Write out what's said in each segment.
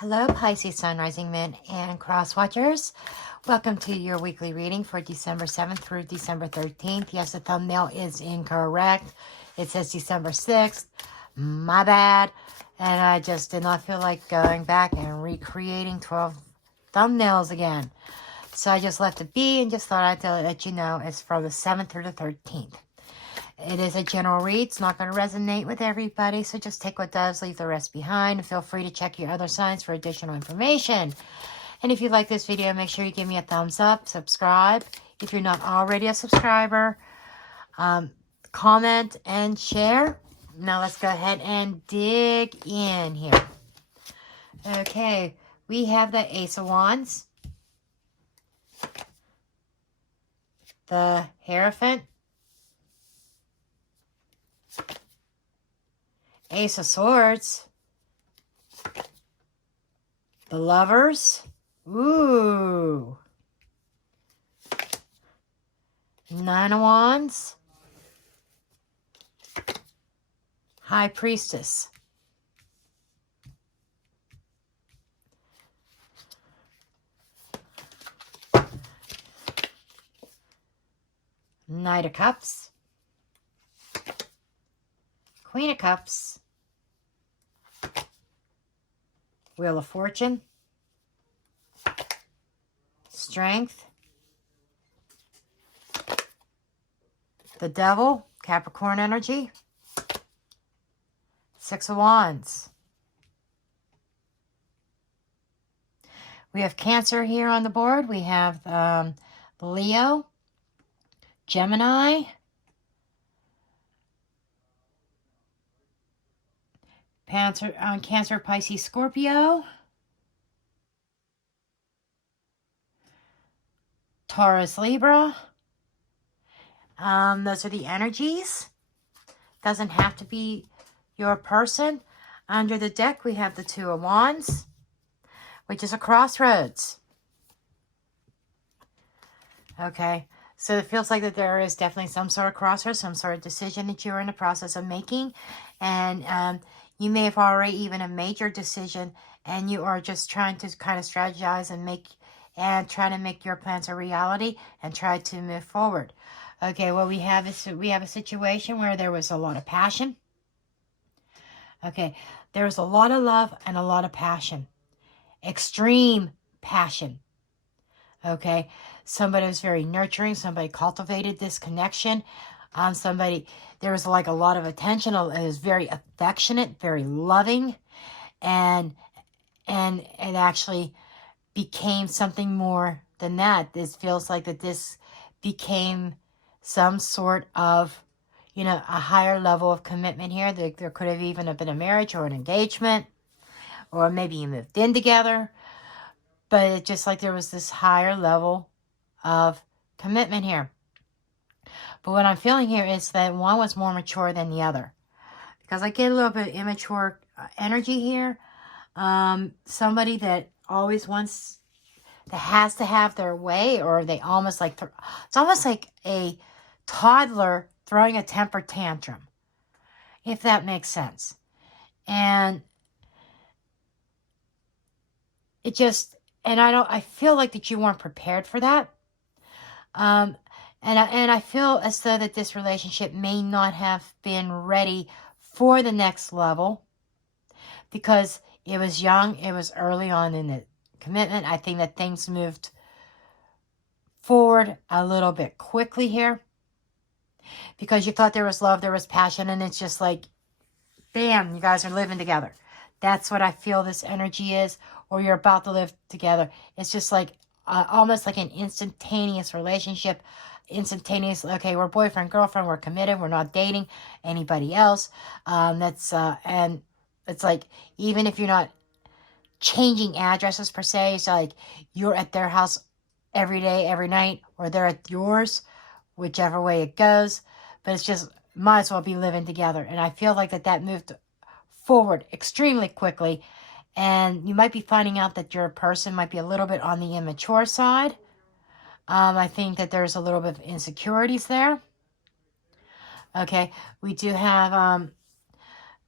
Hello, Pisces, Sun, Rising, Moon, and Cross Watchers. Welcome to your weekly reading for December 7th through December 13th. Yes, the thumbnail is incorrect. It says December 6th. My bad. And I just did not feel like going back and recreating 12 thumbnails again. So I just left it be and just thought I'd let you know it's from the 7th through the 13th. It is a general read. It's not going to resonate with everybody, so just take what does, leave the rest behind. Feel free to check your other signs for additional information. And if you like this video, make sure you give me a thumbs up, subscribe. If you're not already a subscriber, comment and share. Now let's go ahead and dig in here. Okay, we have the Ace of Wands, the Hierophant, Ace of Swords, the Lovers, ooh, Nine of Wands, High Priestess, Knight of Cups, Queen of Cups, Wheel of Fortune, Strength, the Devil, Capricorn energy, Six of Wands. We have Cancer here on the board. We have Leo, Gemini, Cancer, Pisces, Scorpio, Taurus, Libra. Those are the energies. Doesn't have to be your person. Under the deck, we have the Two of Wands, which is a crossroads. Okay, so it feels like that there is definitely some sort of crossroads, some sort of decision that you're in the process of making. And you may have already even a major decision, and you are just trying to kind of strategize and try to make your plans a reality and try to move forward. Okay, what we have is we have a situation where there was a lot of passion. Okay, there was a lot of love and a lot of passion. Extreme passion. Okay, somebody was very nurturing. Somebody cultivated this connection. There was like a lot of attention. It was very affectionate, very loving, and it actually became something more than that. This feels like that this became some sort of, a higher level of commitment here. There could have even been a marriage or an engagement, or maybe you moved in together. But it's just like there was this higher level of commitment here. But what I'm feeling here is that one was more mature than the other. Because I get a little bit of immature energy here. Somebody that always wants, that has to have their way, or they almost like, it's almost like a toddler throwing a temper tantrum, if that makes sense. And it just, and I feel like that you weren't prepared for that. And I feel as though that this relationship may not have been ready for the next level, because it was young, it was early on in the commitment. I think that things moved forward a little bit quickly here, because you thought there was love, there was passion, and it's just like, bam, you guys are living together. That's what I feel this energy is, or you're about to live together. It's just like almost like an instantaneous relationship. Instantaneous, okay, we're boyfriend, girlfriend, we're committed, we're not dating anybody else. And it's like, even if you're not changing addresses per se, it's like you're at their house every day, every night, or they're at yours, whichever way it goes. But it's just, might as well be living together. And I feel like that moved forward extremely quickly. And you might be finding out that your person might be a little bit on the immature side. I think that there's a little bit of insecurities there. Okay, we do have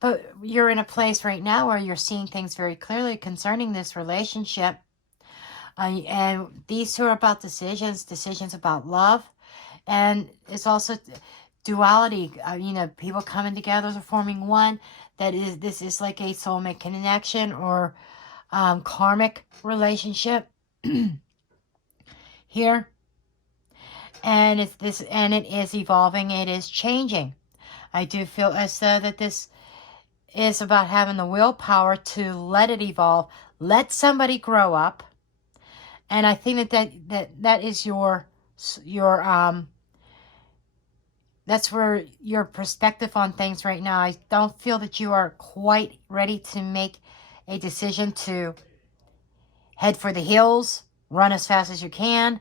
But you're in a place right now where you're seeing things very clearly concerning this relationship. And these two are about decisions about love. And it's also duality, people coming together to forming one. This is like a soulmate connection or karmic relationship here. And it is evolving, it is changing. I do feel as though that this is about having the willpower to let it evolve, let somebody grow up. And I think that is your that's where your perspective on things right now. I don't feel that you are quite ready to make a decision to head for the hills, run as fast as you can,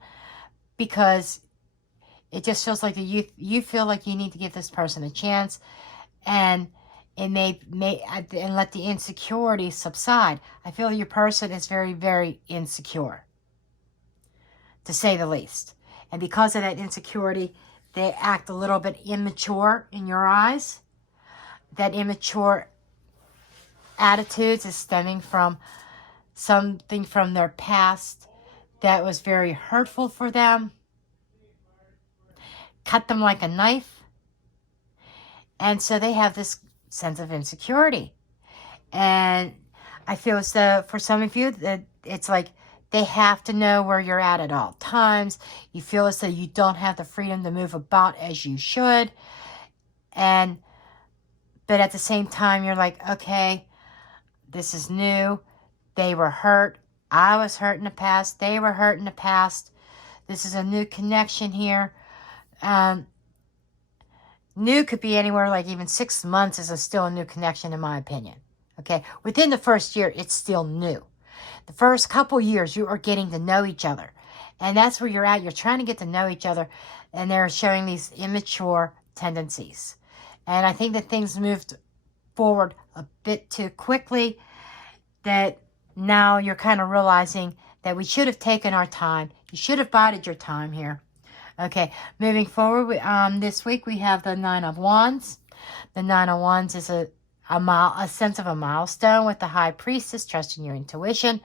because it just feels like you feel like you need to give this person a chance, and it may and let the insecurity subside. I feel your person is very, very insecure, to say the least. And because of that insecurity, they act a little bit immature in your eyes. That immature attitudes is stemming from something from their past that was very hurtful for them, cut them like a knife. And so they have this sense of insecurity. And I feel as though for some of you that it's like they have to know where you're at all times. You feel as though you don't have the freedom to move about as you should. But at the same time, you're like, okay, this is new. They were hurt. I was hurt in the past. They were hurt in the past. This is a new connection here. New could be anywhere, like even 6 months is still a new connection in my opinion. Okay, within the first year, it's still new. The first couple years, you are getting to know each other. And that's where you're at. You're trying to get to know each other. And they're showing these immature tendencies. And I think that things moved forward a bit too quickly. That now you're kind of realizing that we should have taken our time. You should have bided your time here. Okay, moving forward, this week we have the Nine of Wands. The Nine of Wands is a sense of a milestone with the High Priestess, trusting your intuition.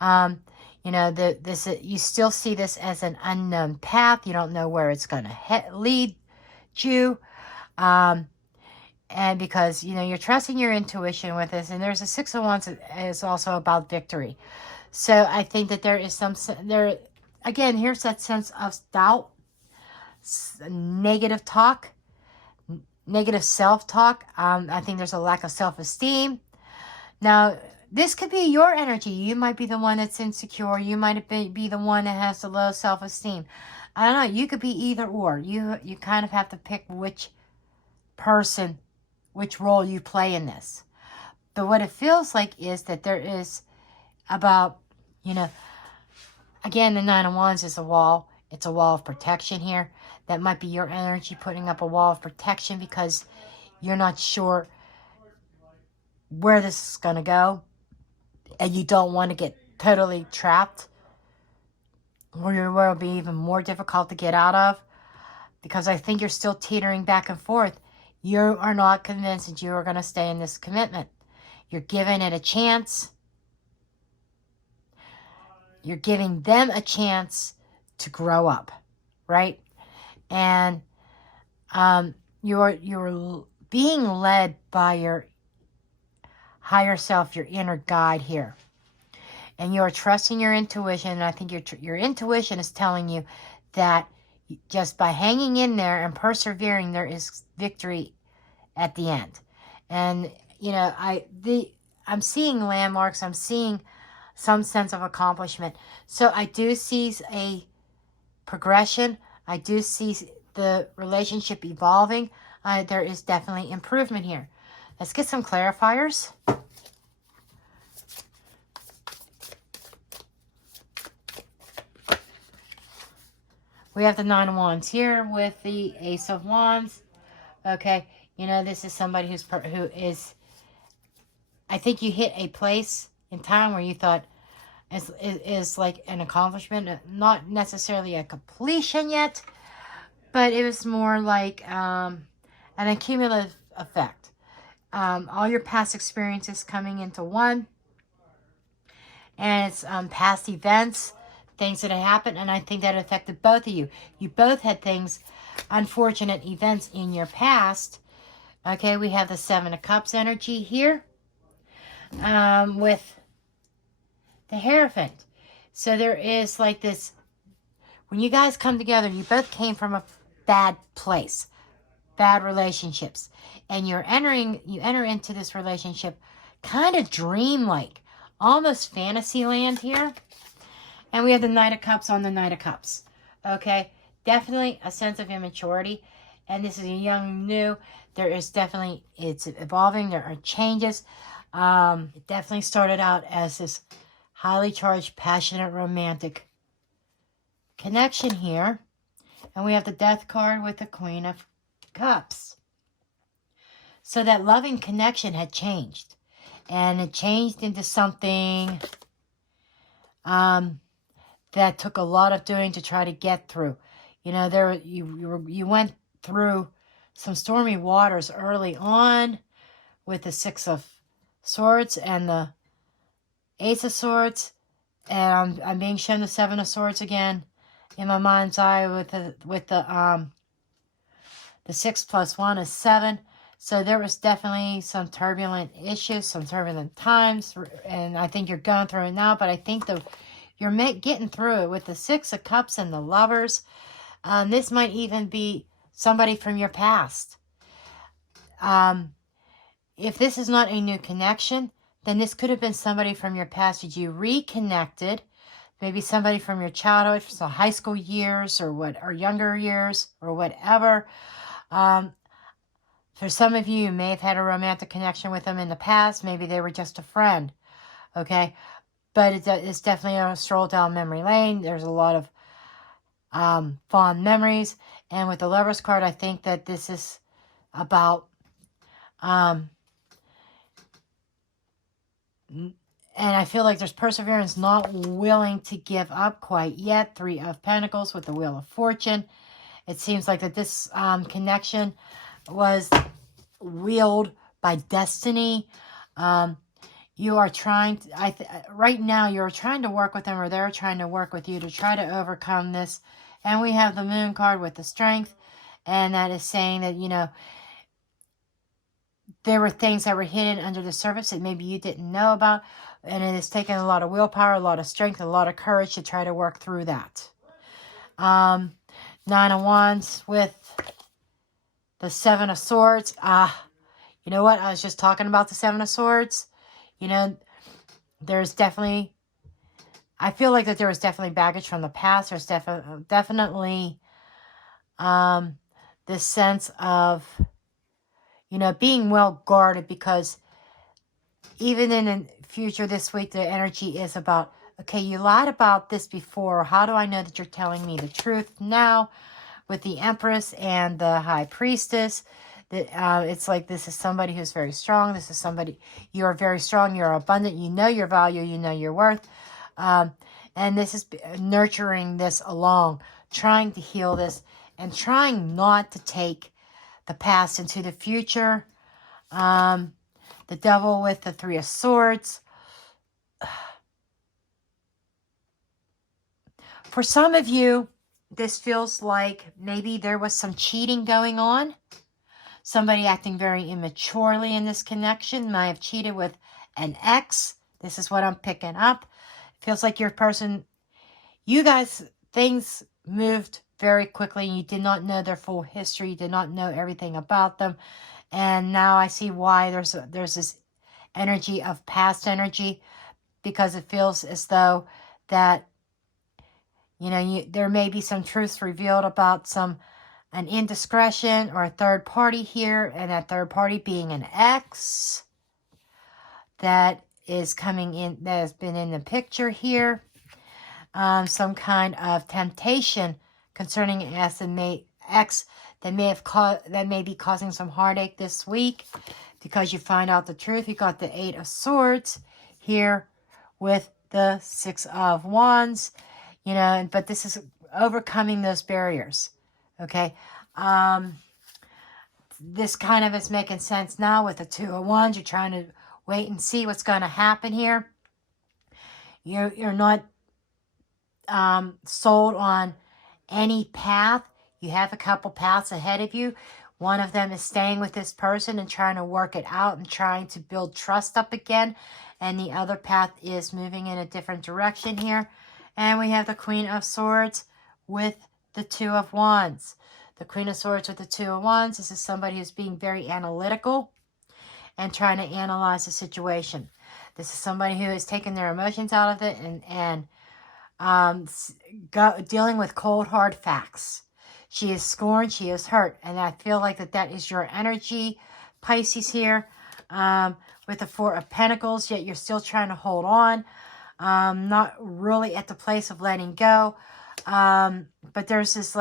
You still see this as an unknown path. You don't know where it's going to lead you. And because, you're trusting your intuition with this. And there's a Six of Wands that is also about victory. So I think that there is again, here's that sense of doubt, negative talk, negative self-talk. I think there's a lack of self-esteem. Now, this could be your energy. You might be the one that's insecure. You might be the one that has the low self-esteem. I don't know. You could be either or. You kind of have to pick which role you play in this. But what it feels like is that there is about, again, the Nine of Wands is a wall. It's a wall of protection here. That might be your energy putting up a wall of protection because you're not sure where this is going to go. And you don't want to get totally trapped. Where it will be even more difficult to get out of. Because I think you're still teetering back and forth. You are not convinced that you are going to stay in this commitment. You're giving it a chance. You're giving them a chance to grow up, right? And you're being led by your higher self, your inner guide here. And you're trusting your intuition. And I think your intuition is telling you that just by hanging in there and persevering, there is victory at the end. And, I'm seeing landmarks. I'm seeing some sense of accomplishment. So I do see a progression. I do see the relationship evolving. There is definitely improvement here. Let's get some clarifiers. We have the Nine of Wands here with the Ace of Wands. Okay, this is somebody who is, I think you hit a place in time where you thought is like an accomplishment, not necessarily a completion yet, but it was more like an accumulative effect. all your past experiences coming into one. And it's past events, things that have happened, and I think that affected both of you. You both had things, unfortunate events in your past. Okay, we have the Seven of Cups energy here with the Hierophant. So there is like this, when you guys come together, you both came from a bad place, bad relationships, and you enter into this relationship kind of dreamlike, almost fantasy land here. And we have the Knight of Cups on the Knight of Cups. Okay, definitely a sense of immaturity, and this is a young new. There is definitely, it's evolving. There are changes. It definitely started out as this highly charged, passionate, romantic connection here. And we have the Death card with the Queen of Cups. So that loving connection had changed. And it changed into something that took a lot of doing to try to get through. You know, you went through some stormy waters early on with the Six of Swords and the Ace of Swords. And I'm being shown the Seven of Swords again in my mind's eye with the 6 plus 1 is 7. So there was definitely some turbulent issues, some turbulent times, and I think you're going through it now, but I think you're getting through it with the Six of Cups and the Lovers. This might even be somebody from your past. If this is not a new connection, then this could have been somebody from your past that you reconnected. Maybe somebody from your childhood, so high school years or younger years or whatever. For some of you, you may have had a romantic connection with them in the past. Maybe they were just a friend, okay? But it's definitely a stroll down memory lane. There's a lot of fond memories. And with the Lover's card, I think that this is about... and I feel like there's perseverance, not willing to give up quite yet. 3 of Pentacles with the Wheel of Fortune. It seems like that this connection was willed by destiny. You are trying to, right now you're trying to work with them, or they're trying to work with you to try to overcome this. And we have the Moon card with the Strength. And that is saying that, you know, there were things that were hidden under the surface that maybe you didn't know about. And it has taken a lot of willpower, a lot of strength, a lot of courage to try to work through that. 9 of Wands with the 7 of Swords. You know what? I was just talking about the 7 of Swords. You know, there's definitely... I feel like that there was definitely baggage from the past. There's definitely this sense of, you know, being well guarded, because even in the future this week, the energy is about, okay, you lied about this before. How do I know that you're telling me the truth now? With the Empress and the High Priestess, that it's like this is somebody who's very strong. This is somebody, you are very strong. You're abundant. You know your value. You know your worth. And this is nurturing this along, trying to heal this, and trying not to take the past into the future. The Devil with the 3 of Swords. For some of you, this feels like maybe there was some cheating going on. Somebody acting very immaturely in this connection might have cheated with an ex. This is what I'm picking up. Feels like your person, you guys, things moved very quickly. You did not know their full history. You did not know everything about them. And now I see why there's this energy of past energy, because it feels as though that, you know, there may be some truths revealed about an indiscretion or a third party here, and that third party being an ex that is coming in, that has been in the picture here. Some kind of temptation concerning an ex that may be causing some heartache this week, because you find out the truth. You got the 8 of Swords here with the 6 of Wands, you know, but this is overcoming those barriers. Okay. this kind of is making sense now with the Two of Wands. You're trying to wait and see what's going to happen here. You're not sold on any path. You have a couple paths ahead of you. One of them is staying with this person and trying to work it out and trying to build trust up again. And the other path is moving in a different direction here. And we have the Queen of Swords with the Two of Wands. The Queen of Swords with the Two of Wands. This is somebody who's being very analytical and trying to analyze the situation. This is somebody who is taking their emotions out of it and dealing with cold, hard facts. She is scorned. She is hurt. And I feel like that is your energy, Pisces, here. With the Four of Pentacles, yet you're still trying to hold on. Not really at the place of letting go. But there's this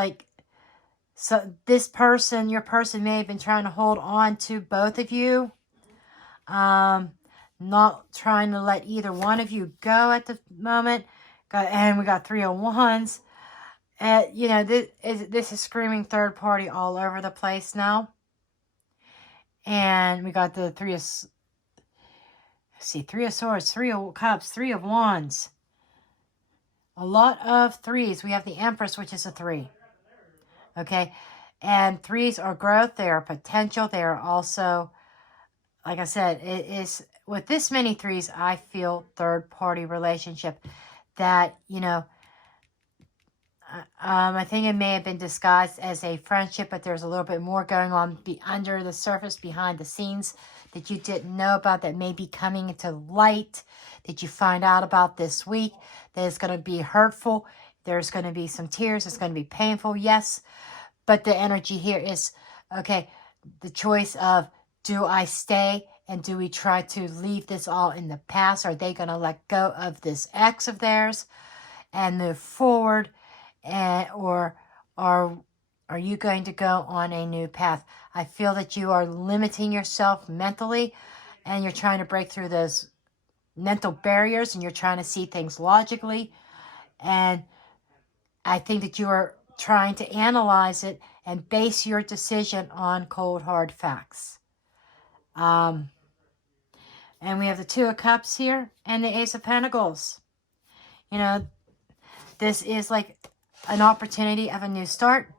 so this person, your person may have been trying to hold on to both of you. Not trying to let either one of you go at the moment. And we got Three of Wands. You know, this is screaming third party all over the place now. And we got the Three of Swords, Three of Cups, Three of Wands. A lot of threes. We have the Empress, which is a 3. Okay. And threes are growth. They are potential. They are also, like I said, it is with this many threes, I feel third party relationship that, you know, I think it may have been disguised as a friendship, but there's a little bit more going on under the surface, behind the scenes that you didn't know about, that may be coming into light, that you find out about this week, that is going to be hurtful. There's going to be some tears. It's going to be painful, yes. But the energy here is, okay, the choice of, do I stay and do we try to leave this all in the past? Are they going to let go of this ex of theirs and move forward? Or are you going to go on a new path? I feel that you are limiting yourself mentally and you're trying to break through those mental barriers and you're trying to see things logically. And I think that you are trying to analyze it and base your decision on cold, hard facts. And we have the Two of Cups here and the Ace of Pentacles. You know, this is like an opportunity of a new start.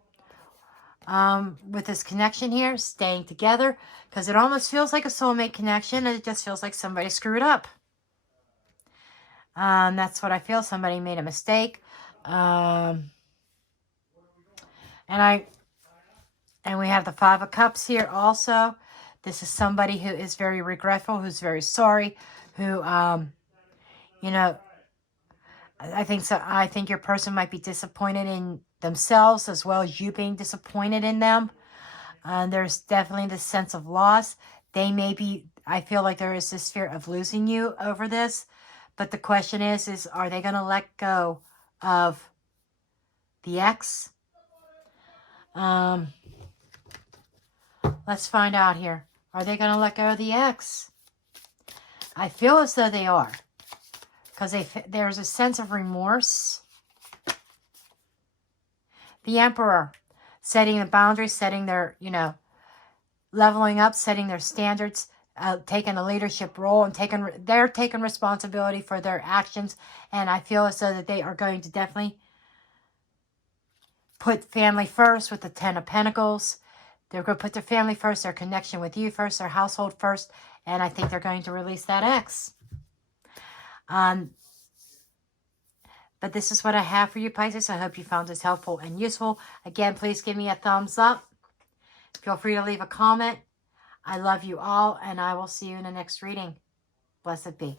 With this connection here, staying together, because it almost feels like a soulmate connection and it just feels like somebody screwed up. That's what I feel. Somebody made a mistake. And we have the Five of Cups here also. This is somebody who is very regretful, who's very sorry, who, you know, I think your person might be disappointed in themselves as well as you being disappointed in them. There's definitely this sense of loss. They may be, I feel like there is this fear of losing you over this. But the question is are they going to let go of the ex? Let's find out here. Are they going to let go of the ex? I feel as though they are. Because there's a sense of remorse. The Emperor, setting the boundaries, setting their, you know, leveling up, setting their standards, taking a leadership role, and they're taking responsibility for their actions. And I feel as though that they are going to definitely put family first with the Ten of Pentacles. They're going to put their family first, their connection with you first, their household first. And I think they're going to release that ex. But this is what I have for you, Pisces. I hope you found this helpful and useful. Again, please give me a thumbs up. Feel free to leave a comment. I love you all, and I will see you in the next reading. Blessed be.